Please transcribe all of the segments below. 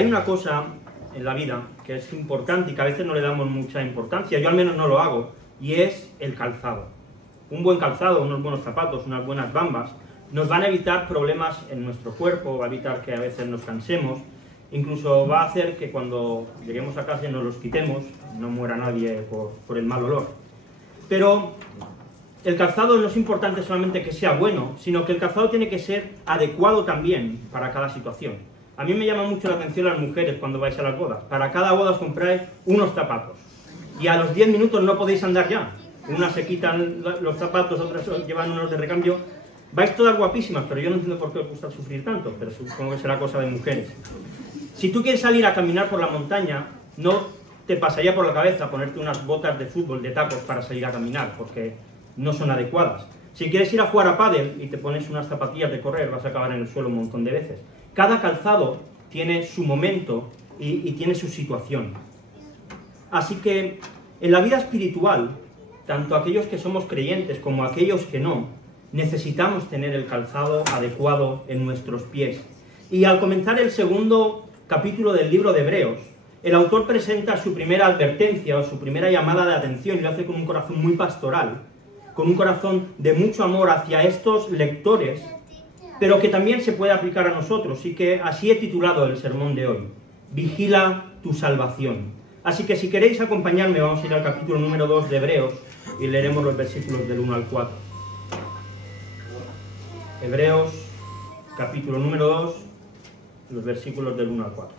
Hay una cosa en la vida que es importante y que a veces no le damos mucha importancia, yo al menos no lo hago, y es el calzado. Un buen calzado, unos buenos zapatos, unas buenas bambas, nos van a evitar problemas en nuestro cuerpo, va a evitar que a veces nos cansemos, incluso va a hacer que cuando lleguemos a casa y nos los quitemos, no muera nadie por el mal olor. Pero el calzado no es importante solamente que sea bueno, sino que el calzado tiene que ser adecuado también para cada situación. A mí me llama mucho la atención las mujeres cuando vais a las bodas. Para cada boda os compráis unos zapatos. Y a los 10 minutos no podéis andar ya. Unas se quitan los zapatos, otras llevan unos de recambio. Vais todas guapísimas, pero yo no entiendo por qué os gusta sufrir tanto, pero supongo que será cosa de mujeres. Si tú quieres salir a caminar por la montaña, no te pasaría por la cabeza ponerte unas botas de fútbol, de tacos, para salir a caminar, porque no son adecuadas. Si quieres ir a jugar a pádel y te pones unas zapatillas de correr, vas a acabar en el suelo un montón de veces. Cada calzado tiene su momento y tiene su situación. Así que en la vida espiritual, tanto aquellos que somos creyentes como aquellos que no, necesitamos tener el calzado adecuado en nuestros pies. Y al comenzar el segundo capítulo del libro de Hebreos, el autor presenta su primera advertencia o su primera llamada de atención y lo hace con un corazón muy pastoral, con un corazón de mucho amor hacia estos lectores, pero que también se puede aplicar a nosotros, y que así he titulado el sermón de hoy: Vigila tu salvación. Así que si queréis acompañarme, vamos a ir al capítulo número 2 de Hebreos y leeremos los versículos del 1 al 4. Hebreos, capítulo número 2, los versículos del 1 al 4.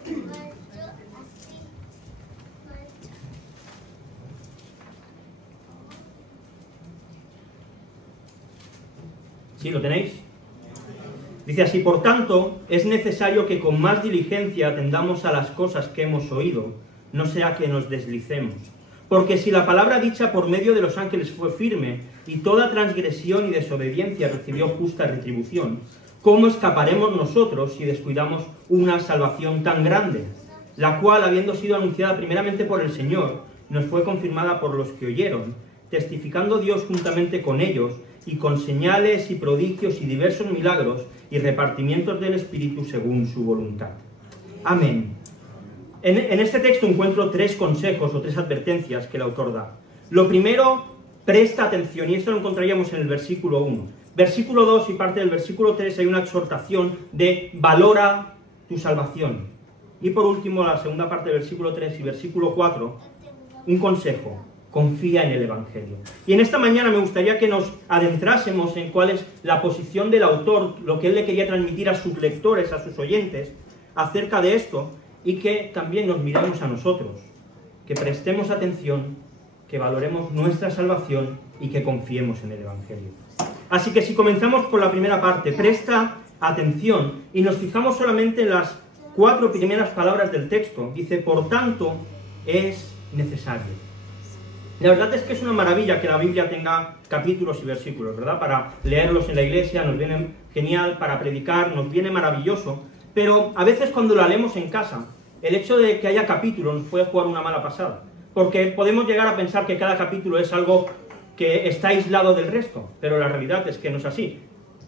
¿Sí lo tenéis? Dice así: por tanto, es necesario que con más diligencia atendamos a las cosas que hemos oído, no sea que nos deslicemos. Porque si la palabra dicha por medio de los ángeles fue firme, y toda transgresión y desobediencia recibió justa retribución, ¿cómo escaparemos nosotros si descuidamos una salvación tan grande? La cual, habiendo sido anunciada primeramente por el Señor, nos fue confirmada por los que oyeron, testificando Dios juntamente con ellos, y con señales y prodigios y diversos milagros y repartimientos del Espíritu según su voluntad. Amén. En este texto encuentro 3 consejos o 3 advertencias que el autor da. Lo primero, presta atención, y esto lo encontraríamos en el versículo 1. Versículo 2 y parte del versículo 3 hay una exhortación de valora tu salvación. Y por último, la segunda parte del versículo 3 y versículo 4, un consejo: confía en el Evangelio. Y en esta mañana me gustaría que nos adentrásemos en cuál es la posición del autor, lo que él le quería transmitir a sus lectores, a sus oyentes, acerca de esto, y que también nos miremos a nosotros, que prestemos atención, que valoremos nuestra salvación y que confiemos en el Evangelio. Así que si comenzamos por la primera parte, presta atención, y nos fijamos solamente en las 4 primeras palabras del texto. Dice: por tanto, es necesario. La verdad es que es una maravilla que la Biblia tenga capítulos y versículos, ¿verdad? Para leerlos en la iglesia nos viene genial, para predicar nos viene maravilloso, pero a veces cuando la leemos en casa, el hecho de que haya capítulos nos puede jugar una mala pasada, porque podemos llegar a pensar que cada capítulo es algo que está aislado del resto, pero la realidad es que no es así.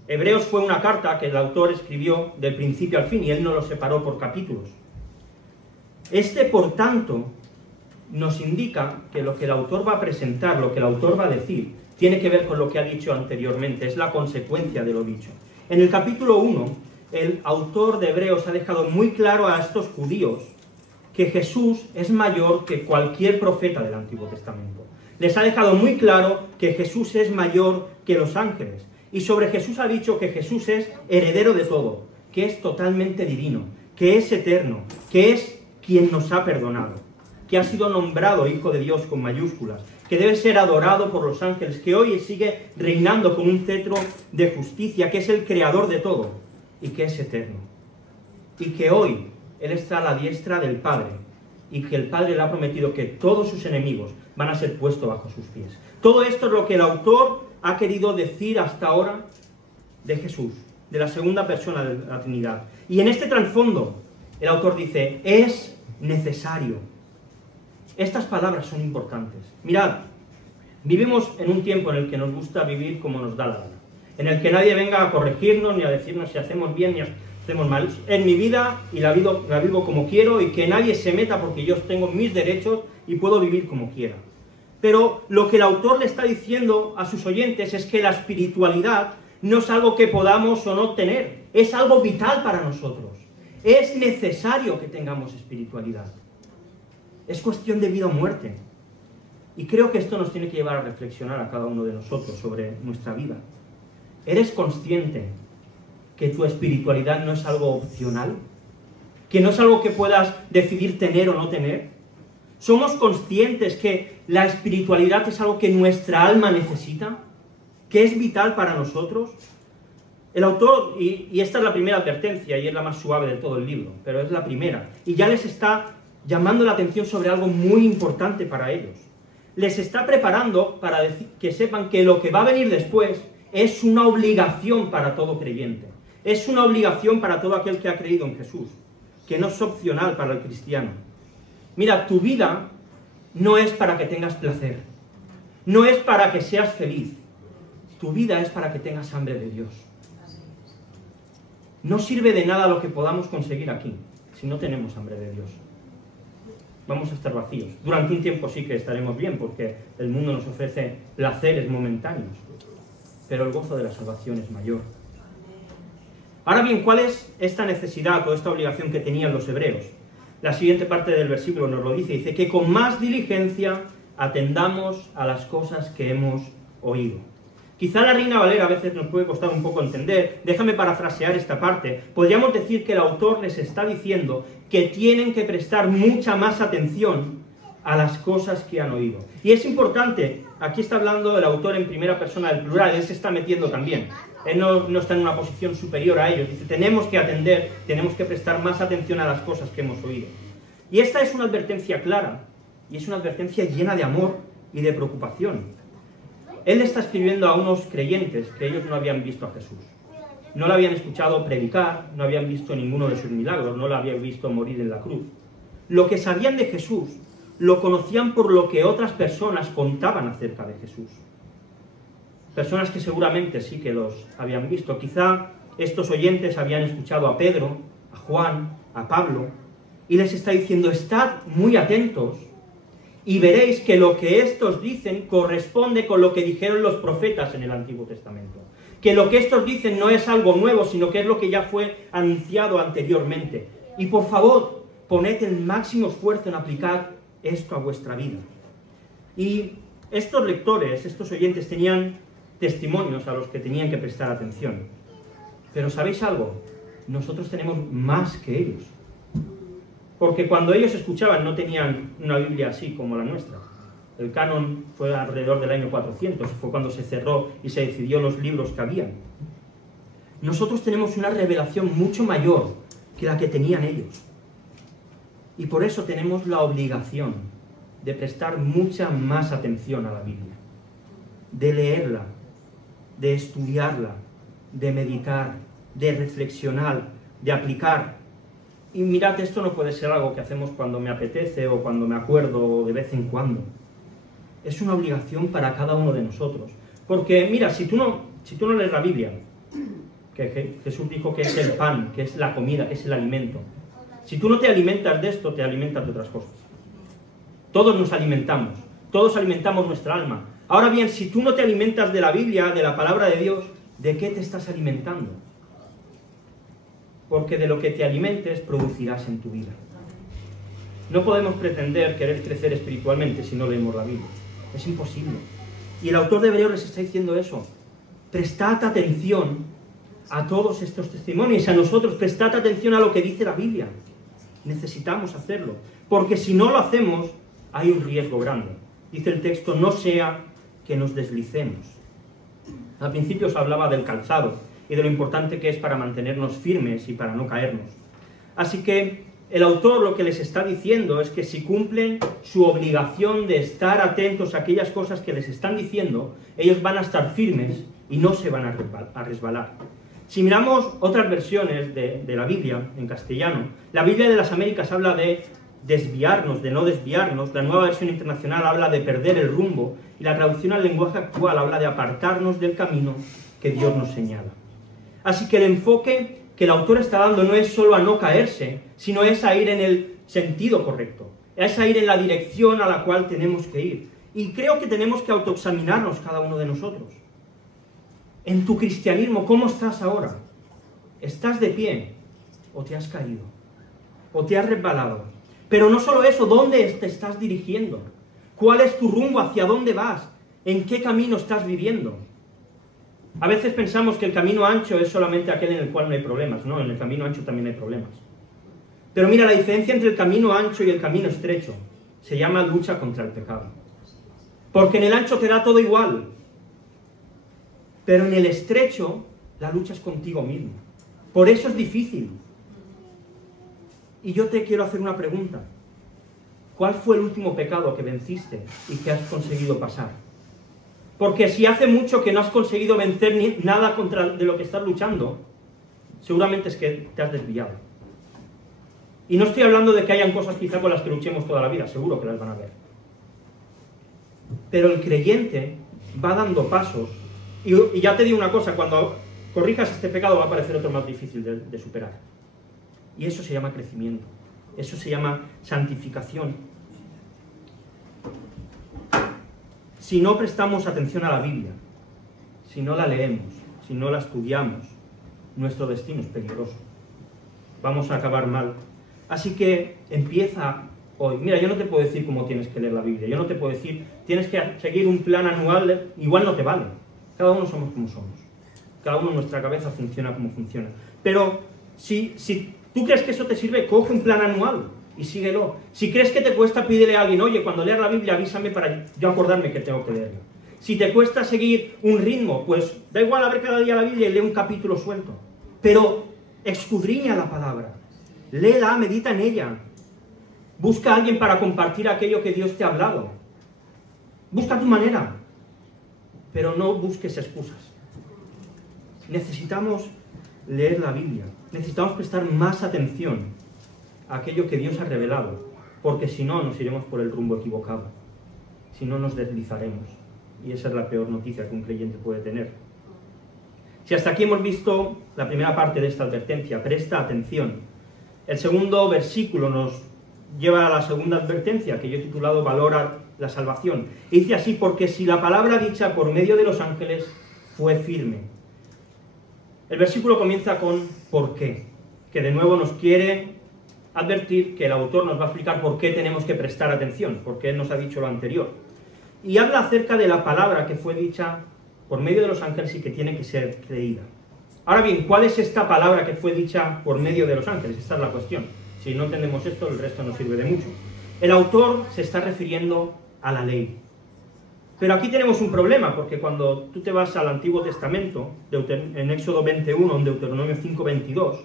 Hebreos fue una carta que el autor escribió del principio al fin y él no lo separó por capítulos. Por tanto, nos indica que lo que el autor va a presentar, lo que el autor va a decir, tiene que ver con lo que ha dicho anteriormente, es la consecuencia de lo dicho. En el capítulo 1, el autor de Hebreos ha dejado muy claro a estos judíos que Jesús es mayor que cualquier profeta del Antiguo Testamento. Les ha dejado muy claro que Jesús es mayor que los ángeles. Y sobre Jesús ha dicho que Jesús es heredero de todo, que es totalmente divino, que es eterno, que es quien nos ha perdonado, que ha sido nombrado Hijo de Dios con mayúsculas, que debe ser adorado por los ángeles, que hoy sigue reinando con un cetro de justicia, que es el creador de todo y que es eterno. Y que hoy Él está a la diestra del Padre y que el Padre le ha prometido que todos sus enemigos van a ser puestos bajo sus pies. Todo esto es lo que el autor ha querido decir hasta ahora de Jesús, de la segunda persona de la Trinidad. Y en este trasfondo, el autor dice: es necesario. Estas palabras son importantes. Mirad, vivimos en un tiempo en el que nos gusta vivir como nos da la gana, en el que nadie venga a corregirnos ni a decirnos si hacemos bien, hacemos mal. En mi vida y la vivo como quiero y que nadie se meta porque yo tengo mis derechos y puedo vivir como quiera. Pero lo que el autor le está diciendo a sus oyentes es que la espiritualidad no es algo que podamos o no tener, es algo vital para nosotros. Es necesario que tengamos espiritualidad. Es cuestión de vida o muerte. Y creo que esto nos tiene que llevar a reflexionar a cada uno de nosotros sobre nuestra vida. ¿Eres consciente que tu espiritualidad no es algo opcional? ¿Que no es algo que puedas decidir tener o no tener? ¿Somos conscientes que la espiritualidad es algo que nuestra alma necesita? ¿Que es vital para nosotros? El autor, y esta es la primera advertencia, y es la más suave de todo el libro, pero es la primera, y ya les está llamando la atención sobre algo muy importante para ellos. Les está preparando para que sepan que lo que va a venir después es una obligación para todo creyente. Es una obligación para todo aquel que ha creído en Jesús, que no es opcional para el cristiano. Mira, tu vida no es para que tengas placer, no es para que seas feliz. Tu vida es para que tengas hambre de Dios. No sirve de nada lo que podamos conseguir aquí, si no tenemos hambre de Dios. Vamos a estar vacíos. Durante un tiempo sí que estaremos bien, porque el mundo nos ofrece placeres momentáneos, pero el gozo de la salvación es mayor. Ahora bien, ¿cuál es esta necesidad o esta obligación que tenían los hebreos? La siguiente parte del versículo nos lo dice que con más diligencia atendamos a las cosas que hemos oído. Quizá la Reina Valera a veces nos puede costar un poco entender. Déjame parafrasear esta parte. Podríamos decir que el autor les está diciendo que tienen que prestar mucha más atención a las cosas que han oído. Y es importante, aquí está hablando el autor en primera persona del plural, él se está metiendo también. Él no está en una posición superior a ellos. Dice, tenemos que atender, tenemos que prestar más atención a las cosas que hemos oído. Y esta es una advertencia clara, y es una advertencia llena de amor y de preocupación. Él está escribiendo a unos creyentes que ellos no habían visto a Jesús. No lo habían escuchado predicar, no habían visto ninguno de sus milagros, no lo habían visto morir en la cruz. Lo que sabían de Jesús, lo conocían por lo que otras personas contaban acerca de Jesús. Personas que seguramente sí que los habían visto. Quizá estos oyentes habían escuchado a Pedro, a Juan, a Pablo, y les está diciendo, estad muy atentos, y veréis que lo que estos dicen corresponde con lo que dijeron los profetas en el Antiguo Testamento. Que lo que estos dicen no es algo nuevo, sino que es lo que ya fue anunciado anteriormente. Y por favor, poned el máximo esfuerzo en aplicar esto a vuestra vida. Y estos lectores, estos oyentes, tenían testimonios a los que tenían que prestar atención. Pero ¿sabéis algo? Nosotros tenemos más que ellos. Porque cuando ellos escuchaban no tenían una Biblia así como la nuestra. El canon fue alrededor del año 400, fue cuando se cerró y se decidió los libros que habían. Nosotros tenemos una revelación mucho mayor que la que tenían ellos. Y por eso tenemos la obligación de prestar mucha más atención a la Biblia, de leerla, de estudiarla, de meditar, de reflexionar, de aplicar. Y mirad, esto no puede ser algo que hacemos cuando me apetece o cuando me acuerdo o de vez en cuando. Es una obligación para cada uno de nosotros. Porque, mira, si tú no lees la Biblia, que Jesús dijo que es el pan, que es la comida, que es el alimento. Si tú no te alimentas de esto, te alimentas de otras cosas. Todos nos alimentamos, todos alimentamos nuestra alma. Ahora bien, si tú no te alimentas de la Biblia, de la palabra de Dios, ¿de qué te estás alimentando? Porque de lo que te alimentes producirás en tu vida. No podemos pretender querer crecer espiritualmente si no leemos la Biblia. Es imposible. Y el autor de Hebreos les está diciendo eso. Prestad atención a todos estos testimonios, a nosotros, prestad atención a lo que dice la Biblia. Necesitamos hacerlo. Porque si no lo hacemos, hay un riesgo grande. Dice el texto, no sea que nos deslicemos. Al principio os hablaba del calzado y de lo importante que es para mantenernos firmes y para no caernos. Así que el autor lo que les está diciendo es que si cumplen su obligación de estar atentos a aquellas cosas que les están diciendo, ellos van a estar firmes y no se van a resbalar. Si miramos otras versiones de la Biblia en castellano, la Biblia de las Américas habla de desviarnos, de no desviarnos, la Nueva Versión Internacional habla de perder el rumbo, y la traducción al lenguaje actual habla de apartarnos del camino que Dios nos señala. Así que el enfoque que el autor está dando no es solo a no caerse, sino es a ir en el sentido correcto, es a ir en la dirección a la cual tenemos que ir. Y creo que tenemos que autoexaminarnos cada uno de nosotros. En tu cristianismo, ¿cómo estás ahora? ¿Estás de pie o te has caído? ¿O te has resbalado? Pero no solo eso, ¿dónde te estás dirigiendo? ¿Cuál es tu rumbo? ¿Hacia dónde vas? ¿En qué camino estás viviendo? A veces pensamos que el camino ancho es solamente aquel en el cual no hay problemas. No, en el camino ancho también hay problemas. Pero mira, la diferencia entre el camino ancho y el camino estrecho se llama lucha contra el pecado. Porque en el ancho te da todo igual. Pero en el estrecho, la lucha es contigo mismo. Por eso es difícil. Y yo te quiero hacer una pregunta. ¿Cuál fue el último pecado que venciste y que has conseguido pasar? Porque si hace mucho que no has conseguido vencer nada de lo que estás luchando, seguramente es que te has desviado. Y no estoy hablando de que hayan cosas quizá con las que luchemos toda la vida, seguro que las van a ver. Pero el creyente va dando pasos, y ya te digo una cosa, cuando corrijas este pecado va a aparecer otro más difícil de superar. Y eso se llama crecimiento, eso se llama santificación. Si no prestamos atención a la Biblia, si no la leemos, si no la estudiamos, nuestro destino es peligroso. Vamos a acabar mal. Así que empieza hoy. Mira, yo no te puedo decir cómo tienes que leer la Biblia. Yo no te puedo decir, tienes que seguir un plan anual. Igual no te vale. Cada uno somos como somos. Cada uno en nuestra cabeza funciona como funciona. Pero si tú crees que eso te sirve, coge un plan anual y síguelo. Si crees que te cuesta, pídele a alguien, oye, cuando leas la Biblia avísame para yo acordarme que tengo que leerla. Si te cuesta seguir un ritmo, pues da igual abre cada día la Biblia y lee un capítulo suelto. Pero escudriña la palabra, léela, medita en ella. Busca a alguien para compartir aquello que Dios te ha hablado. Busca tu manera, pero no busques excusas. Necesitamos leer la Biblia, necesitamos prestar más atención a aquello que Dios ha revelado, porque si no nos iremos por el rumbo equivocado, si no nos deslizaremos, y esa es la peor noticia que un creyente puede tener. Si hasta aquí hemos visto la primera parte de esta advertencia, presta atención. El segundo versículo nos lleva a la segunda advertencia, que yo he titulado Valora la salvación. Y dice así, porque si la palabra dicha por medio de los ángeles fue firme. El versículo comienza con ¿por qué? Que de nuevo nos quiere advertir que el autor nos va a explicar por qué tenemos que prestar atención, porque él nos ha dicho lo anterior. Y habla acerca de la palabra que fue dicha por medio de los ángeles y que tiene que ser creída. Ahora bien, ¿cuál es esta palabra que fue dicha por medio de los ángeles? Esta es la cuestión. Si no entendemos esto, el resto no sirve de mucho. El autor se está refiriendo a la ley. Pero aquí tenemos un problema, porque cuando tú te vas al Antiguo Testamento, en Éxodo 21, en Deuteronomio 5:22,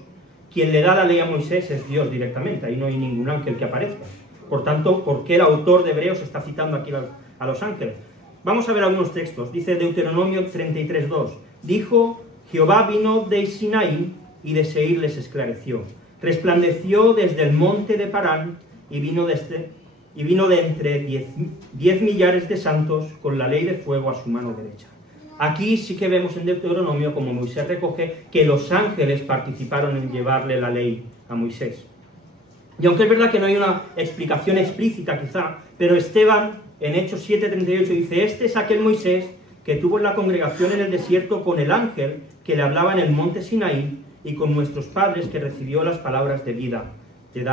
quien le da la ley a Moisés es Dios directamente, ahí no hay ningún ángel que aparezca. Por tanto, ¿por qué el autor de Hebreos está citando aquí a los ángeles? Vamos a ver algunos textos. Dice Deuteronomio 33:2, dijo, Jehová vino de Sinaí y de Seir les esclareció. Resplandeció desde el monte de Parán y vino de entre 10 millares de santos con la ley de fuego a su mano derecha. Aquí sí que vemos en Deuteronomio, como Moisés recoge, que los ángeles participaron en llevarle la ley a Moisés. Y aunque es verdad que no hay una explicación explícita quizá, pero Esteban en Hechos 7:38 dice, este es aquel Moisés que tuvo en la congregación en el desierto con el ángel que le hablaba en el monte Sinaí y con nuestros padres que recibió las palabras de vida que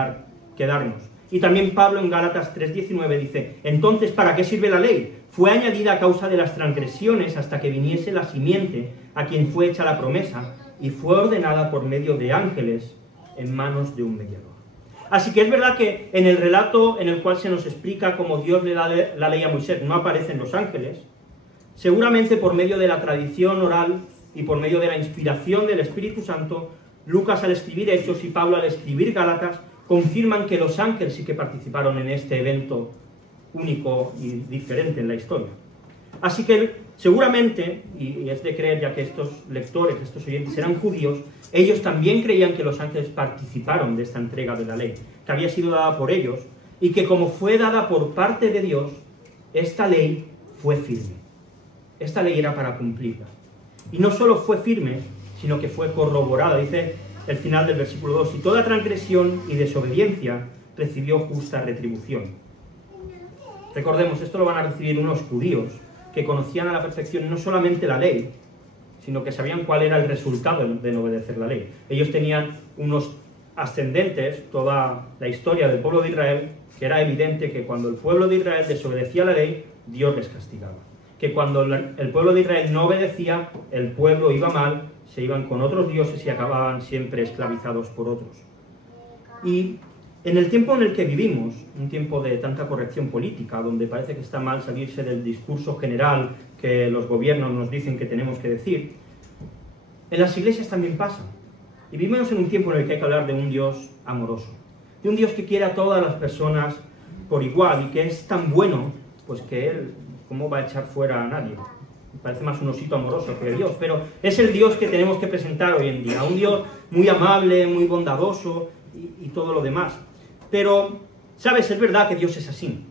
darnos. Y también Pablo en Gálatas 3:19 dice, entonces, ¿para qué sirve la ley? Fue añadida a causa de las transgresiones hasta que viniese la simiente a quien fue hecha la promesa y fue ordenada por medio de ángeles en manos de un mediador. Así que es verdad que en el relato en el cual se nos explica cómo Dios le da la ley a Moisés no aparecen los ángeles, seguramente por medio de la tradición oral y por medio de la inspiración del Espíritu Santo, Lucas al escribir Hechos y Pablo al escribir Gálatas confirman que los ángeles sí que participaron en este evento único y diferente en la historia. Así que seguramente, y es de creer ya que estos lectores, estos oyentes eran judíos, ellos también creían que los ángeles participaron de esta entrega de la ley, que había sido dada por ellos, y que como fue dada por parte de Dios, esta ley fue firme. Esta ley era para cumplirla. Y no solo fue firme, sino que fue corroborada. Dice el final del versículo 2, y toda transgresión y desobediencia recibió justa retribución. Recordemos, esto lo van a recibir unos judíos que conocían a la perfección no solamente la ley, sino que sabían cuál era el resultado de no obedecer la ley. Ellos tenían unos ascendentes, toda la historia del pueblo de Israel, que era evidente que cuando el pueblo de Israel desobedecía la ley, Dios les castigaba. Que cuando el pueblo de Israel no obedecía, el pueblo iba mal, se iban con otros dioses y acababan siempre esclavizados por otros. Y en el tiempo en el que vivimos, un tiempo de tanta corrección política, donde parece que está mal salirse del discurso general que los gobiernos nos dicen que tenemos que decir, en las iglesias también pasa. Y vivimos en un tiempo en el que hay que hablar de un Dios amoroso, de un Dios que quiere a todas las personas por igual y que es tan bueno, pues que Él, ¿cómo va a echar fuera a nadie? Parece más un osito amoroso que Dios, pero es el Dios que tenemos que presentar hoy en día, un Dios muy amable, muy bondadoso y todo lo demás. Pero, ¿sabes? Es verdad que Dios es así,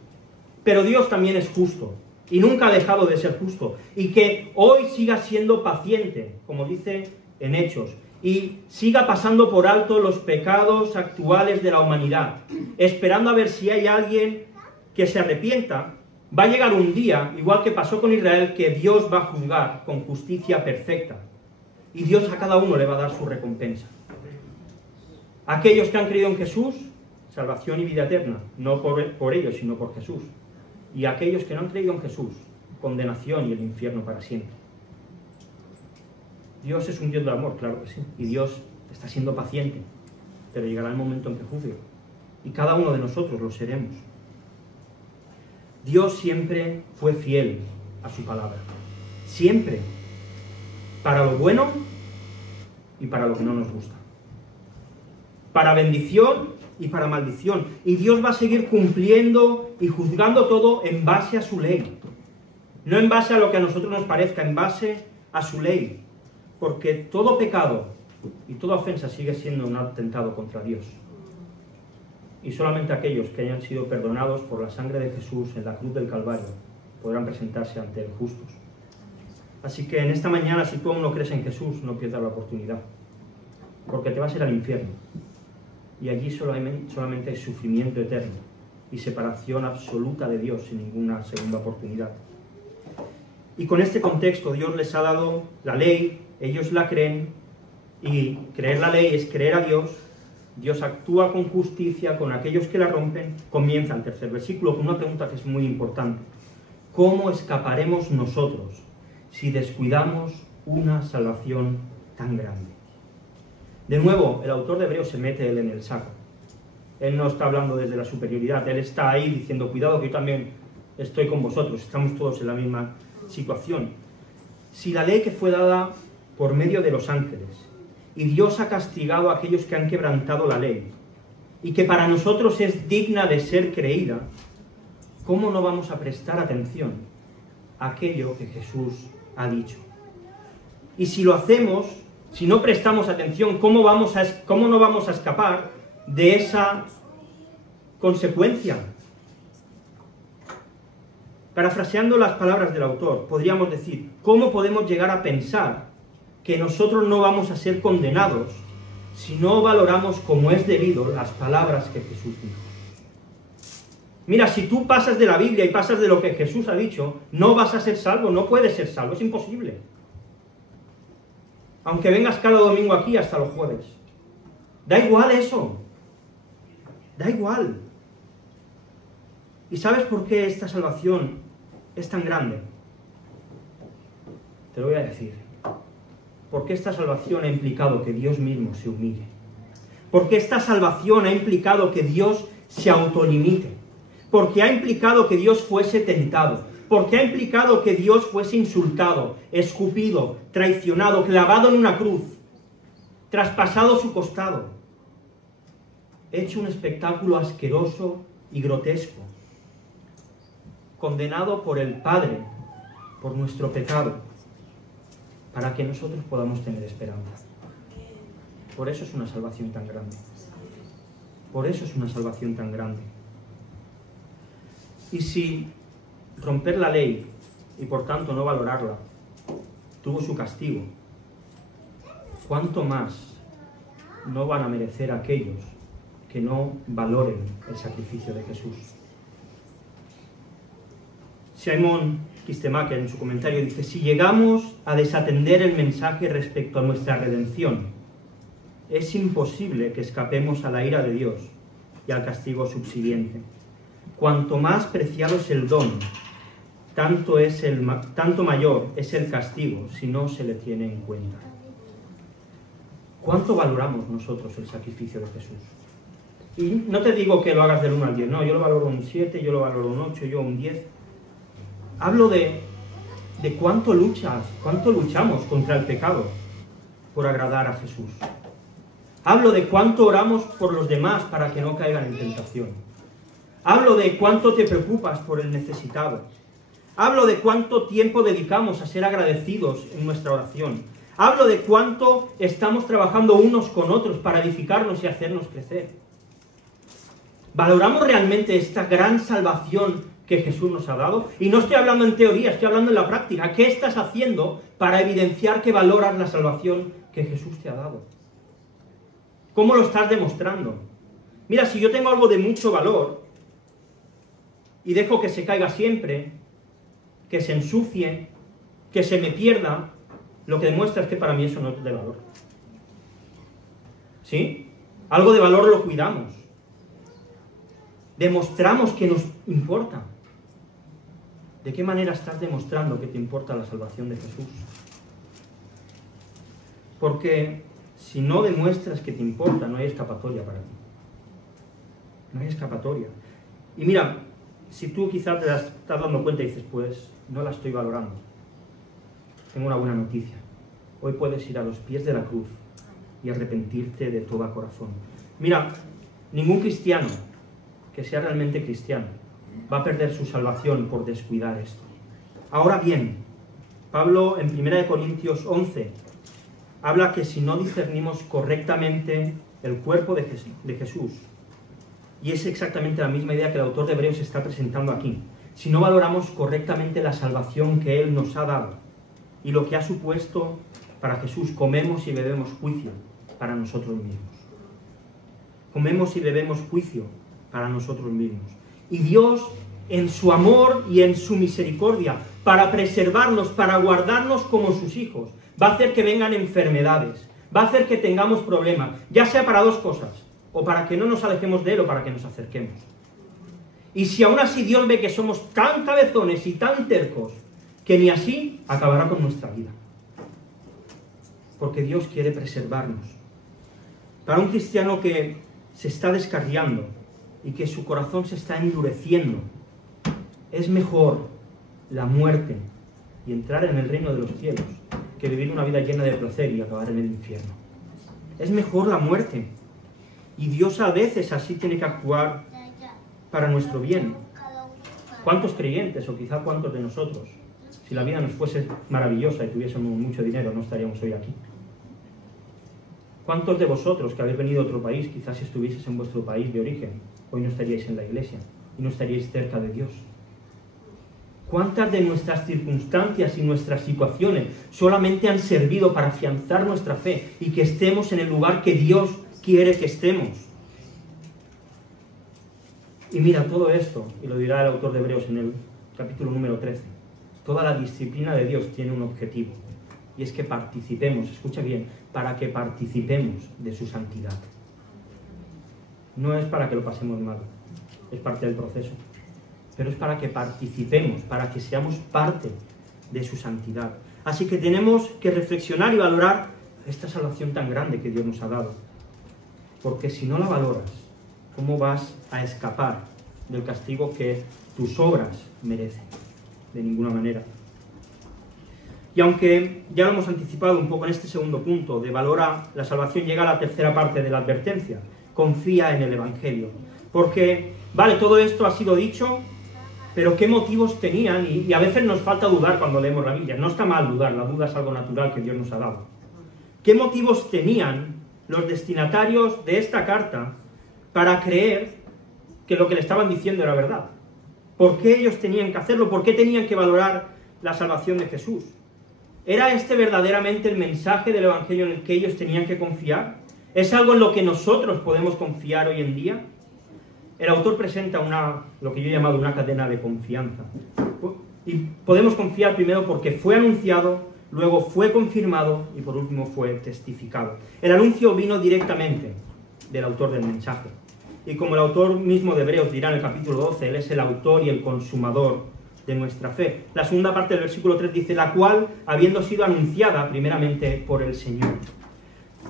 pero Dios también es justo, y nunca ha dejado de ser justo, y que hoy siga siendo paciente, como dice en Hechos, y siga pasando por alto los pecados actuales de la humanidad, esperando a ver si hay alguien que se arrepienta. Va a llegar un día, igual que pasó con Israel, que Dios va a juzgar con justicia perfecta, y Dios a cada uno le va a dar su recompensa. Aquellos que han creído en Jesús, salvación y vida eterna, no por ellos, sino por Jesús. Y aquellos que no han creído en Jesús, condenación y el infierno para siempre. Dios es un Dios de amor, claro que sí, y Dios está siendo paciente, pero llegará el momento en que juzgue, y cada uno de nosotros lo seremos. Dios siempre fue fiel a su palabra, siempre, para lo bueno y para lo que no nos gusta, para bendición y para maldición, y Dios va a seguir cumpliendo y juzgando todo en base a su ley, no en base a lo que a nosotros nos parezca, en base a su ley, porque todo pecado y toda ofensa sigue siendo un atentado contra Dios, y solamente aquellos que hayan sido perdonados por la sangre de Jesús en la cruz del Calvario podrán presentarse ante Él justos. Así que en esta mañana, si tú aún no crees en Jesús, no pierdas la oportunidad, porque te vas a ir al infierno, y allí solamente hay sufrimiento eterno y separación absoluta de Dios sin ninguna segunda oportunidad. Y con este contexto Dios les ha dado la ley, ellos la creen, y creer la ley es creer a Dios. Dios actúa con justicia con aquellos que la rompen. Comienza el tercer versículo con una pregunta que es muy importante. ¿Cómo escaparemos nosotros si descuidamos una salvación tan grande? De nuevo, el autor de Hebreos se mete él en el saco. Él no está hablando desde la superioridad, él está ahí diciendo, cuidado que yo también estoy con vosotros, estamos todos en la misma situación. Si la ley que fue dada por medio de los ángeles, y Dios ha castigado a aquellos que han quebrantado la ley, y que para nosotros es digna de ser creída, ¿cómo no vamos a prestar atención a aquello que Jesús ha dicho? Y si lo hacemos, si no prestamos atención, ¿cómo no vamos a escapar de esa consecuencia? Parafraseando las palabras del autor, podríamos decir, ¿cómo podemos llegar a pensar que nosotros no vamos a ser condenados si no valoramos como es debido las palabras que Jesús dijo? Mira, si tú pasas de la Biblia y pasas de lo que Jesús ha dicho, no vas a ser salvo, no puedes ser salvo, es imposible. Aunque vengas cada domingo aquí hasta los jueves. Da igual eso. Da igual. ¿Y sabes por qué esta salvación es tan grande? Te lo voy a decir. Porque esta salvación ha implicado que Dios mismo se humille. Porque esta salvación ha implicado que Dios se autolimite. Porque ha implicado que Dios fuese tentado. Porque ha implicado que Dios fuese insultado, escupido, traicionado, clavado en una cruz, traspasado su costado, hecho un espectáculo asqueroso y grotesco, condenado por el Padre, por nuestro pecado, para que nosotros podamos tener esperanza. Por eso es una salvación tan grande. Por eso es una salvación tan grande. Y si romper la ley, y por tanto no valorarla, tuvo su castigo, ¿cuánto más no van a merecer a aquellos que no valoren el sacrificio de Jesús. Simon Kistemaker en su comentario dice: si llegamos a desatender el mensaje respecto a nuestra redención, es imposible que escapemos a la ira de Dios y al castigo subsiguiente. Cuanto más preciado es el don, tanto mayor es el castigo si no se le tiene en cuenta. ¿Cuánto valoramos nosotros el sacrificio de Jesús? Y no te digo que lo hagas del 1 al 10, no, yo lo valoro un 7, yo lo valoro un 8, yo un 10. Hablo de cuánto luchamos contra el pecado por agradar a Jesús. Hablo de cuánto oramos por los demás para que no caigan en tentación. Hablo de cuánto te preocupas por el necesitado. Hablo de cuánto tiempo dedicamos a ser agradecidos en nuestra oración. Hablo de cuánto estamos trabajando unos con otros para edificarnos y hacernos crecer. ¿Valoramos realmente esta gran salvación que Jesús nos ha dado? Y no estoy hablando en teoría, estoy hablando en la práctica. ¿Qué estás haciendo para evidenciar que valoras la salvación que Jesús te ha dado? ¿Cómo lo estás demostrando? Mira, si yo tengo algo de mucho valor y dejo que se caiga siempre, que se ensucie, que se me pierda, lo que demuestra es que para mí eso no es de valor. ¿Sí? Algo de valor lo cuidamos. Demostramos que nos importa. ¿De qué manera estás demostrando que te importa la salvación de Jesús? Porque si no demuestras que te importa, no hay escapatoria para ti. No hay escapatoria. Y mira, si tú quizás te estás dando cuenta y dices, pues no la estoy valorando, tengo una buena noticia. Hoy puedes ir a los pies de la cruz y arrepentirte de todo corazón. Mira, ningún cristiano que sea realmente cristiano va a perder su salvación por descuidar esto. Ahora bien, Pablo en 1 Corintios 11 habla que si no discernimos correctamente el cuerpo de Jesús, y es exactamente la misma idea que el autor de Hebreos está presentando aquí, si no valoramos correctamente la salvación que Él nos ha dado y lo que ha supuesto para Jesús, comemos y bebemos juicio para nosotros mismos. Comemos y bebemos juicio para nosotros mismos. Y Dios, en su amor y en su misericordia, para preservarnos, para guardarnos como sus hijos, va a hacer que vengan enfermedades, va a hacer que tengamos problemas, ya sea para dos cosas, o para que no nos alejemos de Él o para que nos acerquemos. Y si aún así Dios ve que somos tan cabezones y tan tercos, que ni así acabará con nuestra vida. Porque Dios quiere preservarnos. Para un cristiano que se está descarriando y que su corazón se está endureciendo, es mejor la muerte y entrar en el reino de los cielos que vivir una vida llena de placer y acabar en el infierno. Es mejor la muerte. Y Dios a veces así tiene que actuar para nuestro bien. ¿Cuántos creyentes, o quizá cuántos de nosotros, si la vida nos fuese maravillosa y tuviésemos mucho dinero, no estaríamos hoy aquí? ¿Cuántos de vosotros que habéis venido a otro país, quizás si estuvieseis en vuestro país de origen, hoy no estaríais en la iglesia y no estaríais cerca de Dios? ¿Cuántas de nuestras circunstancias y nuestras situaciones solamente han servido para afianzar nuestra fe y que estemos en el lugar que Dios quiere que estemos? Y mira, todo esto, y lo dirá el autor de Hebreos en el capítulo número 13, toda la disciplina de Dios tiene un objetivo, y es que participemos, escucha bien, para que participemos de su santidad. No es para que lo pasemos mal, es parte del proceso, pero es para que participemos, para que seamos parte de su santidad. Así que tenemos que reflexionar y valorar esta salvación tan grande que Dios nos ha dado, porque si no la valoras, ¿cómo vas a escapar del castigo que tus obras merecen? De ninguna manera. Y aunque ya lo hemos anticipado un poco en este segundo punto, de valora la salvación, llega a la tercera parte de la advertencia: confía en el Evangelio. Porque, vale, todo esto ha sido dicho, pero ¿qué motivos tenían? Y a veces nos falta dudar cuando leemos la Biblia. No está mal dudar, la duda es algo natural que Dios nos ha dado. ¿Qué motivos tenían los destinatarios de esta carta para creer que lo que le estaban diciendo era verdad? ¿Por qué ellos tenían que hacerlo? ¿Por qué tenían que valorar la salvación de Jesús? ¿Era este verdaderamente el mensaje del Evangelio en el que ellos tenían que confiar? ¿Es algo en lo que nosotros podemos confiar hoy en día? El autor presenta lo que yo he llamado una cadena de confianza. Y podemos confiar primero porque fue anunciado, luego fue confirmado y por último fue testificado. El anuncio vino directamente del autor del mensaje. Y como el autor mismo de Hebreos dirá en el capítulo 12, él es el autor y el consumador de nuestra fe. La segunda parte del versículo 3 dice, la cual, habiendo sido anunciada primeramente por el Señor.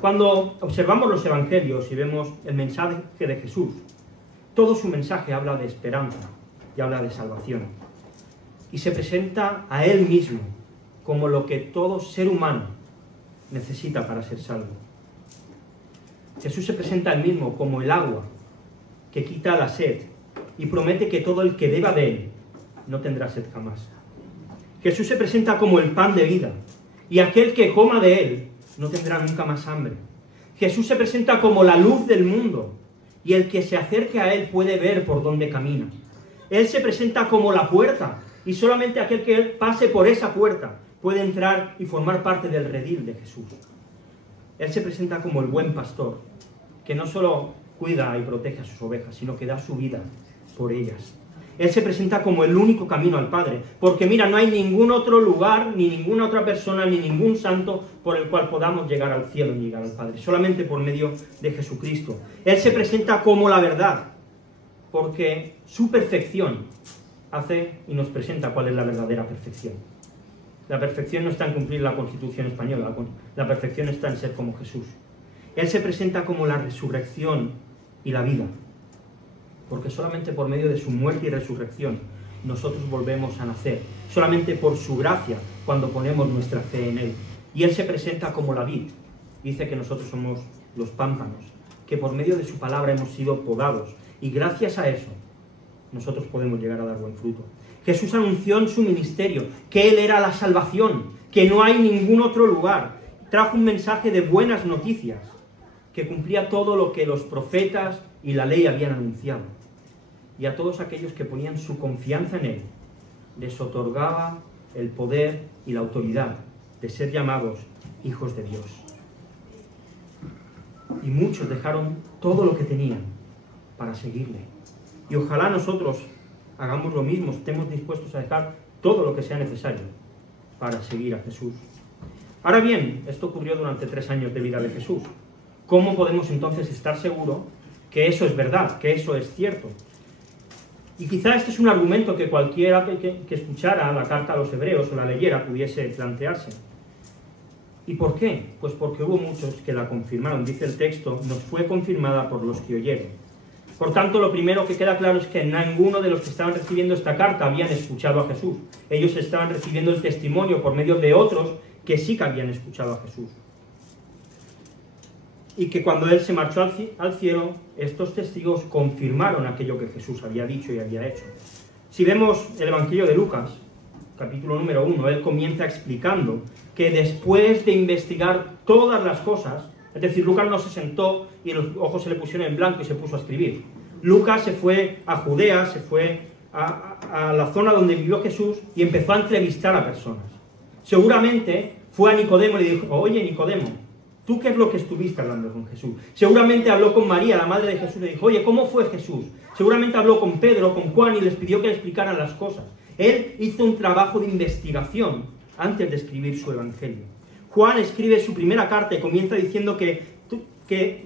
Cuando observamos los evangelios y vemos el mensaje de Jesús, todo su mensaje habla de esperanza y habla de salvación. Y se presenta a él mismo como lo que todo ser humano necesita para ser salvo. Jesús se presenta a él mismo como el agua que quita la sed y promete que todo el que beba de él no tendrá sed jamás. Jesús se presenta como el pan de vida y aquel que coma de él no tendrá nunca más hambre. Jesús se presenta como la luz del mundo y el que se acerque a él puede ver por dónde camina. Él se presenta como la puerta y solamente aquel que pase por esa puerta puede entrar y formar parte del redil de Jesús. Él se presenta como el buen pastor, que no solo cuida y protege a sus ovejas, sino que da su vida por ellas. Él se presenta como el único camino al Padre, porque mira, no hay ningún otro lugar, ni ninguna otra persona, ni ningún santo por el cual podamos llegar al cielo ni llegar al Padre, solamente por medio de Jesucristo. Él se presenta como la verdad, porque su perfección hace y nos presenta cuál es la verdadera perfección. La perfección no está en cumplir la Constitución española, la perfección está en ser como Jesús. Él se presenta como la resurrección y la vida, porque solamente por medio de su muerte y resurrección nosotros volvemos a nacer, solamente por su gracia cuando ponemos nuestra fe en él. Y él se presenta como la vid, dice que nosotros somos los pámpanos, que por medio de su palabra hemos sido podados, y gracias a eso nosotros podemos llegar a dar buen fruto. Jesús anunció en su ministerio que él era la salvación, que no hay ningún otro lugar. Trajo un mensaje de buenas noticias, que cumplía todo lo que los profetas y la ley habían anunciado. Y a todos aquellos que ponían su confianza en él, les otorgaba el poder y la autoridad de ser llamados hijos de Dios. Y muchos dejaron todo lo que tenían para seguirle. Y ojalá nosotros hagamos lo mismo, estemos dispuestos a dejar todo lo que sea necesario para seguir a Jesús. Ahora bien, esto ocurrió durante 3 años de vida de Jesús. ¿Cómo podemos entonces estar seguros que eso es verdad, que eso es cierto? Y quizá este es un argumento que cualquiera que escuchara la carta a los hebreos o la leyera pudiese plantearse. ¿Y por qué? Pues porque hubo muchos que la confirmaron. Dice el texto, nos fue confirmada por los que oyeron. Por tanto, lo primero que queda claro es que ninguno de los que estaban recibiendo esta carta habían escuchado a Jesús. Ellos estaban recibiendo el testimonio por medio de otros que sí que habían escuchado a Jesús. Y que cuando él se marchó al cielo, estos testigos confirmaron aquello que Jesús había dicho y había hecho. Si vemos el Evangelio de Lucas, capítulo número 1, él comienza explicando que después de investigar todas las cosas, es decir, Lucas no se sentó y los ojos se le pusieron en blanco y se puso a escribir. Lucas se fue a Judea, se fue a la zona donde vivió Jesús y empezó a entrevistar a personas. Seguramente fue a Nicodemo y le dijo, oye Nicodemo, ¿tú qué es lo que estuviste hablando con Jesús? Seguramente habló con María, la madre de Jesús, y le dijo, oye, ¿cómo fue Jesús? Seguramente habló con Pedro, con Juan y les pidió que le explicaran las cosas. Él hizo un trabajo de investigación antes de escribir su evangelio. Juan escribe su primera carta y comienza diciendo que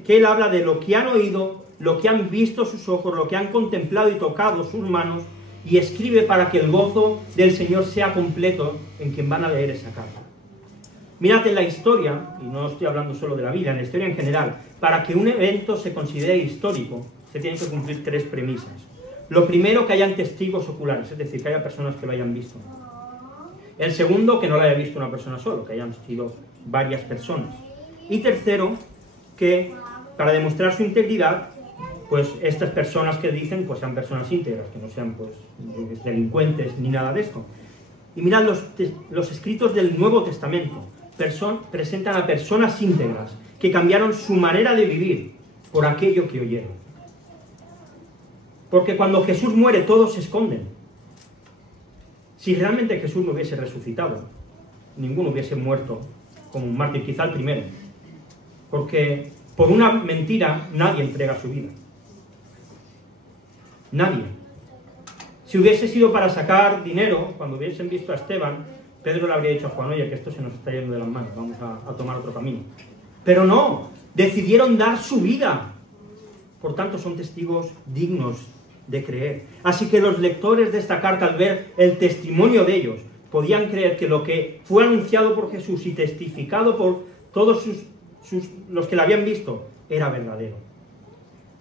él habla de lo que han oído, lo que han visto sus ojos, lo que han contemplado y tocado sus manos, y escribe para que el gozo del Señor sea completo en quien van a leer esa carta. Mirad, en la historia, y no estoy hablando solo de la vida, en la historia en general, para que un evento se considere histórico, se tienen que cumplir 3 premisas. Lo primero, que hayan testigos oculares, es decir, que haya personas que lo hayan visto. El segundo, que no lo haya visto una persona solo, que hayan sido varias personas. Y tercero, que para demostrar su integridad, pues estas personas que dicen, pues sean personas íntegras, que no sean pues delincuentes ni nada de esto. Y mirad, los escritos del Nuevo Testamento presentan a personas íntegras que cambiaron su manera de vivir por aquello que oyeron. Porque cuando Jesús muere, todos se esconden. Si realmente Jesús no hubiese resucitado, ninguno hubiese muerto como un mártir, quizá el primero. Porque Por una mentira nadie entrega su vida. Nadie. Si hubiese sido para sacar dinero, cuando hubiesen visto a Esteban, Pedro le habría dicho a Juan, oye, que esto se nos está yendo de las manos, vamos a tomar otro camino. Pero no, decidieron dar su vida. Por tanto, son testigos dignos de creer. Así que los lectores de esta carta, al ver el testimonio de ellos, podían creer que lo que fue anunciado por Jesús y testificado por todos los que la habían visto, era verdadero.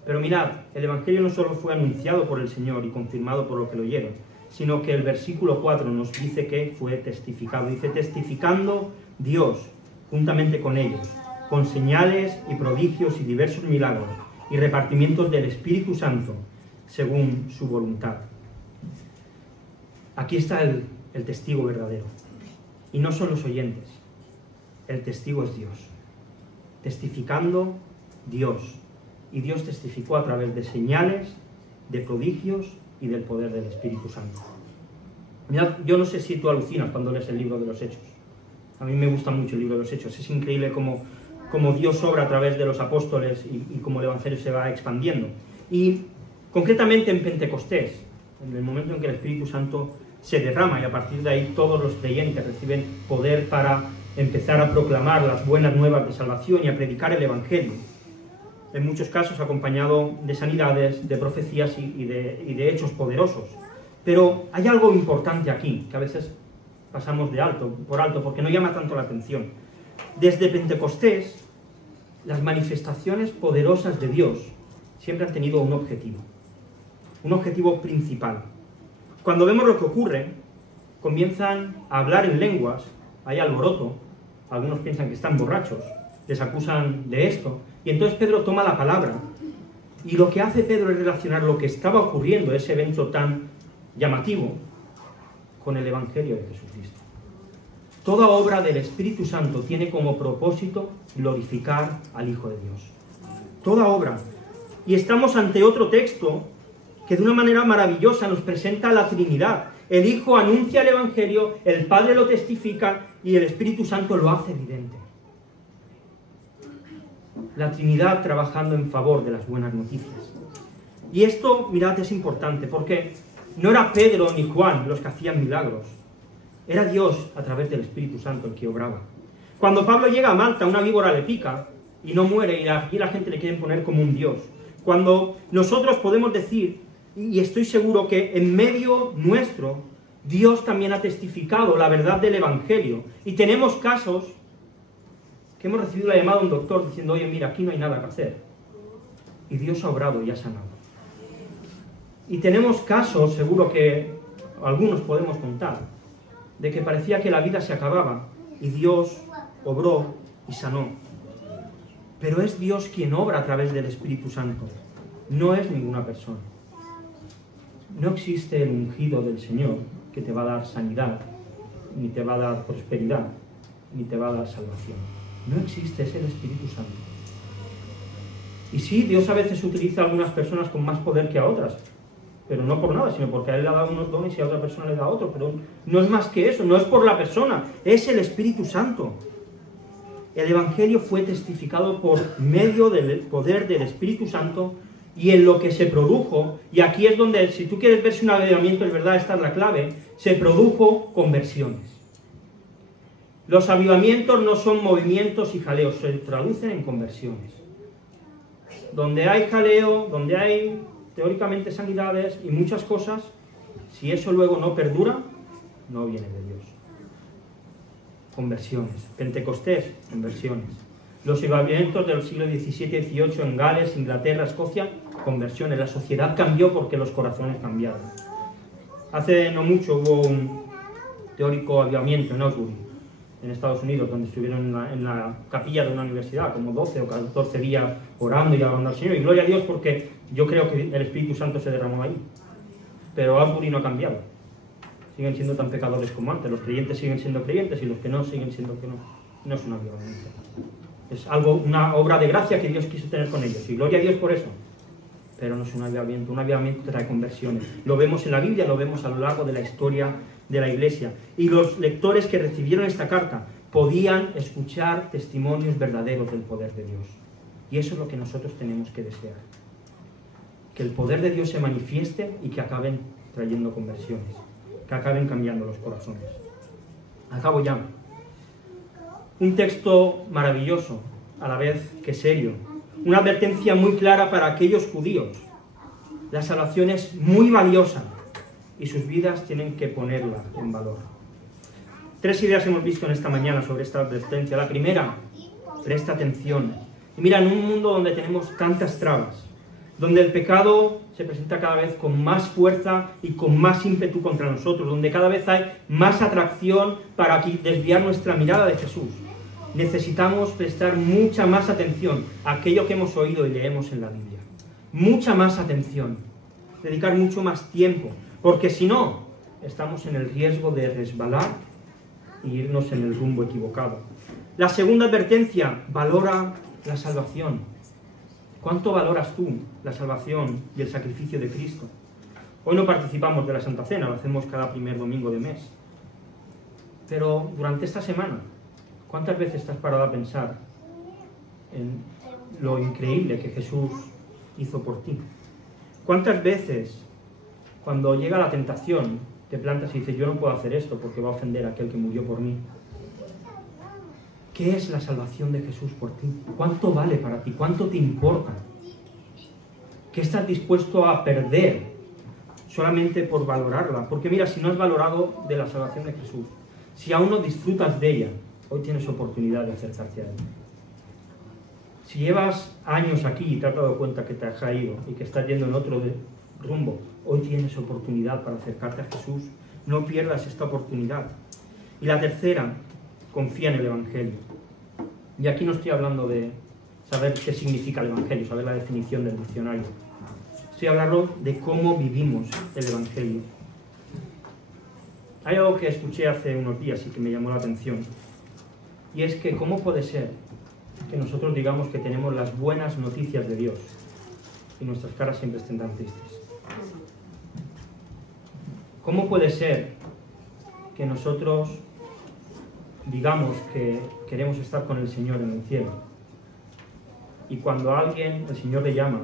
Pero mirad, el Evangelio no solo fue anunciado por el Señor y confirmado por los que lo oyeron, sino que el versículo 4 nos dice que fue testificado. Dice, testificando Dios juntamente con ellos, con señales y prodigios y diversos milagros y repartimientos del Espíritu Santo, según su voluntad. Aquí está el testigo verdadero. Y no son los oyentes. El testigo es Dios. Testificando Dios. Y Dios testificó a través de señales, de prodigios y del poder del Espíritu Santo. Mirad, yo no sé si tú alucinas cuando lees el libro de los Hechos. A mí me gusta mucho el libro de los Hechos. Es increíble cómo Dios obra a través de los apóstoles y cómo el Evangelio se va expandiendo. Y concretamente en Pentecostés, en el momento en que el Espíritu Santo se derrama y a partir de ahí todos los creyentes reciben poder para empezar a proclamar las buenas nuevas de salvación y a predicar el Evangelio. En muchos casos acompañado de sanidades, de profecías y de hechos poderosos. Pero hay algo importante aquí, que a veces pasamos por alto, porque no llama tanto la atención. Desde Pentecostés, las manifestaciones poderosas de Dios siempre han tenido un objetivo principal. Cuando vemos lo que ocurre, comienzan a hablar en lenguas, hay alboroto, algunos piensan que están borrachos, les acusan de esto, y entonces Pedro toma la palabra, y lo que hace Pedro es relacionar lo que estaba ocurriendo, ese evento tan llamativo, con el Evangelio de Jesucristo. Toda obra del Espíritu Santo tiene como propósito glorificar al Hijo de Dios. Toda obra. Y estamos ante otro texto que de una manera maravillosa nos presenta la Trinidad. El Hijo anuncia el Evangelio, el Padre lo testifica y el Espíritu Santo lo hace evidente. La Trinidad trabajando en favor de las buenas noticias. Y esto, mirad, es importante, porque no era Pedro ni Juan los que hacían milagros. Era Dios, a través del Espíritu Santo, el que obraba. Cuando Pablo llega a Malta, una víbora le pica y no muere, y aquí la gente le quiere poner como un Dios. Cuando nosotros podemos decir, y estoy seguro que en medio nuestro, Dios también ha testificado la verdad del Evangelio. Y tenemos casos que hemos recibido la llamada de un doctor diciendo, oye, mira, aquí no hay nada que hacer. Y Dios ha obrado y ha sanado. Y tenemos casos, seguro que algunos podemos contar, de que parecía que la vida se acababa y Dios obró y sanó. Pero es Dios quien obra a través del Espíritu Santo, no es ninguna persona. No existe el ungido del Señor que te va a dar sanidad, ni te va a dar prosperidad, ni te va a dar salvación. No existe, es el Espíritu Santo. Y sí, Dios a veces utiliza a algunas personas con más poder que a otras, pero no por nada, sino porque a él le ha dado unos dones y a otra persona le da otro, pero no es más que eso, no es por la persona, es el Espíritu Santo. El Evangelio fue testificado por medio del poder del Espíritu Santo y en lo que se produjo, y aquí es donde, si tú quieres ver si un avivamiento es verdad, esta es la clave, se produjo conversiones. Los avivamientos no son movimientos y jaleos, se traducen en conversiones. Donde hay jaleo, donde hay teóricamente sanidades y muchas cosas, si eso luego no perdura, no viene de Dios. Conversiones. Pentecostés, conversiones. Los avivamientos del siglo XVII y XVIII en Gales, Inglaterra, Escocia, conversiones. La sociedad cambió porque los corazones cambiaron. Hace no mucho hubo un teórico avivamiento en Osbury, en Estados Unidos, donde estuvieron en la capilla de una universidad, como 12 o 14 días orando y alabando al Señor. Y gloria a Dios porque yo creo que el Espíritu Santo se derramó ahí. Pero Osbury no ha cambiado. Siguen siendo tan pecadores como antes. Los creyentes siguen siendo creyentes y los que no siguen siendo que no. No es un avivamiento. Es algo, una obra de gracia que Dios quiso tener con ellos. Y gloria a Dios por eso. Pero no es un avivamiento. Un avivamiento trae conversiones. Lo vemos en la Biblia, lo vemos a lo largo de la historia de la Iglesia. Y los lectores que recibieron esta carta podían escuchar testimonios verdaderos del poder de Dios. Y eso es lo que nosotros tenemos que desear. Que el poder de Dios se manifieste y que acaben trayendo conversiones, que acaben cambiando los corazones. Acabo ya. Un texto maravilloso, a la vez que serio. Una advertencia muy clara para aquellos judíos. La salvación es muy valiosa y sus vidas tienen que ponerla en valor. 3 ideas hemos visto en esta mañana sobre esta advertencia. La primera, presta atención. Y mira, en un mundo donde tenemos tantas trabas, donde el pecado se presenta cada vez con más fuerza y con más ímpetu contra nosotros, donde cada vez hay más atracción para desviar nuestra mirada de Jesús, necesitamos prestar mucha más atención a aquello que hemos oído y leemos en la Biblia. Mucha más atención, dedicar mucho más tiempo, porque si no, estamos en el riesgo de resbalar e irnos en el rumbo equivocado. La segunda advertencia, valora la salvación. ¿Cuánto valoras tú la salvación y el sacrificio de Cristo? Hoy no participamos de la Santa Cena, lo hacemos cada primer domingo de mes. Pero durante esta semana, ¿cuántas veces estás parado a pensar en lo increíble que Jesús hizo por ti? ¿Cuántas veces, cuando llega la tentación, te plantas y dices, yo no puedo hacer esto porque va a ofender a aquel que murió por mí? ¿Qué es la salvación de Jesús por ti? ¿Cuánto vale para ti? ¿Cuánto te importa? ¿Qué estás dispuesto a perder solamente por valorarla? Porque mira, si no has valorado de la salvación de Jesús, si aún no disfrutas de ella, hoy tienes oportunidad de acercarte a Él. Si llevas años aquí y te has dado cuenta que te has caído y que estás yendo en otro rumbo, hoy tienes oportunidad para acercarte a Jesús. No pierdas esta oportunidad. Y la tercera, confía en el Evangelio. Y aquí no estoy hablando de saber qué significa el Evangelio, saber la definición del diccionario. Estoy hablando de cómo vivimos el Evangelio. Hay algo que escuché hace unos días y que me llamó la atención. Y es que cómo puede ser que nosotros digamos que tenemos las buenas noticias de Dios y nuestras caras siempre estén tan tristes. ¿Cómo puede ser que nosotros digamos que queremos estar con el Señor en el cielo y cuando a alguien el Señor le llama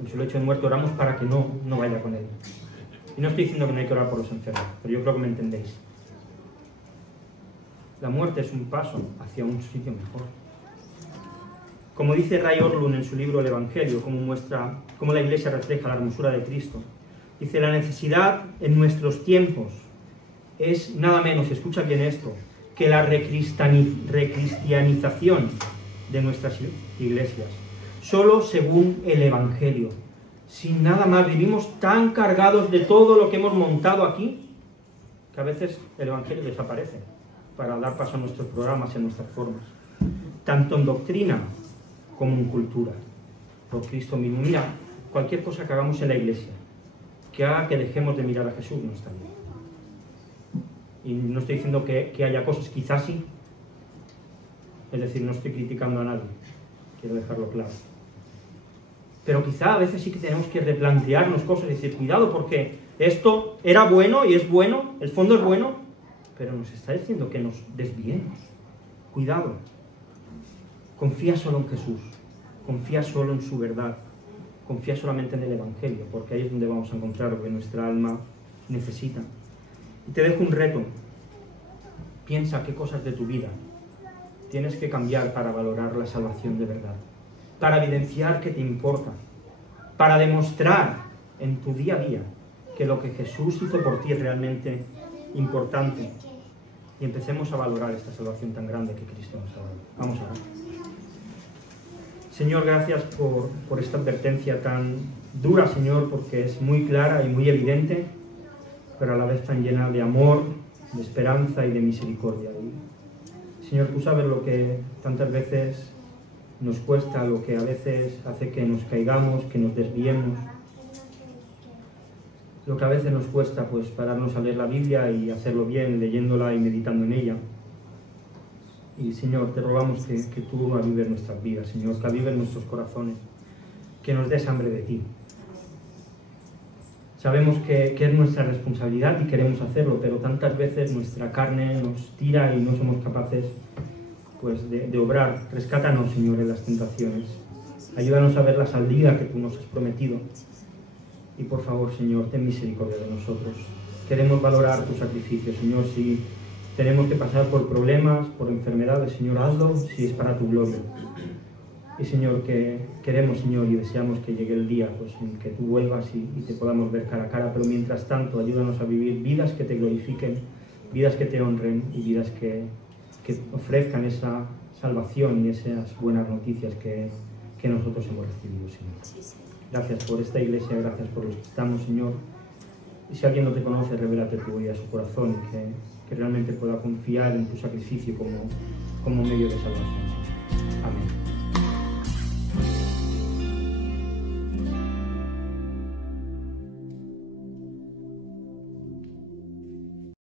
en su lecho de muerte oramos para que no vaya con Él? Y no estoy diciendo que no hay que orar por los enfermos, pero yo creo que me entendéis. La muerte es un paso hacia un sitio mejor. Como dice Ray Ortlund en su libro El Evangelio, cómo la Iglesia refleja la hermosura de Cristo, dice, la necesidad en nuestros tiempos es nada menos, escucha bien esto, que la recristianización de nuestras iglesias. Solo según el Evangelio. Sin nada más, vivimos tan cargados de todo lo que hemos montado aquí, que a veces el Evangelio desaparece para dar paso a nuestros programas y a nuestras formas. Tanto en doctrina como en cultura. Por Cristo mismo. Mira, cualquier cosa que hagamos en la iglesia, que haga que dejemos de mirar a Jesús, no está bien. Y no estoy diciendo que haya cosas, quizás sí. Es decir, no estoy criticando a nadie. Quiero dejarlo claro. Pero quizá a veces sí que tenemos que replantearnos cosas y decir, cuidado, porque esto era bueno y es bueno, el fondo es bueno, pero nos está diciendo que nos desviemos. Cuidado. Confía solo en Jesús. Confía solo en su verdad. Confía solamente en el Evangelio, porque ahí es donde vamos a encontrar lo que nuestra alma necesita. Y te dejo un reto. Piensa qué cosas de tu vida tienes que cambiar para valorar la salvación de verdad, para evidenciar que te importa, para demostrar en tu día a día que lo que Jesús hizo por ti es realmente importante. Y empecemos a valorar esta salvación tan grande que Cristo nos ha dado. Vamos a ver. Señor, gracias por esta advertencia tan dura, Señor, porque es muy clara y muy evidente, pero a la vez tan llena de amor, de esperanza y de misericordia. Y, Señor, tú sabes lo que tantas veces nos cuesta, lo que a veces hace que nos caigamos, que nos desviemos, lo que a veces nos cuesta pues pararnos a leer la Biblia y hacerlo bien, leyéndola y meditando en ella. Y Señor, te rogamos que tú avives nuestras vidas, Señor, que avives nuestros corazones, que nos des hambre de ti. Sabemos que es nuestra responsabilidad y queremos hacerlo, pero tantas veces nuestra carne nos tira y no somos capaces pues, de obrar. Rescátanos, Señor, en las tentaciones. Ayúdanos a ver la salida que tú nos has prometido. Y por favor, Señor, ten misericordia de nosotros. Queremos valorar tu sacrificio, Señor. Si tenemos que pasar por problemas, por enfermedades, Señor, hazlo si es para tu gloria. Y, Señor, que queremos, Señor, y deseamos que llegue el día pues, en que tú vuelvas y te podamos ver cara a cara. Pero mientras tanto, ayúdanos a vivir vidas que te glorifiquen, vidas que te honren y vidas que ofrezcan esa salvación y esas buenas noticias que nosotros hemos recibido, Señor. Gracias por esta iglesia, gracias por los que estamos, Señor. Y si alguien no te conoce, revélate tu vida a su corazón, que realmente pueda confiar en tu sacrificio como medio de salvación.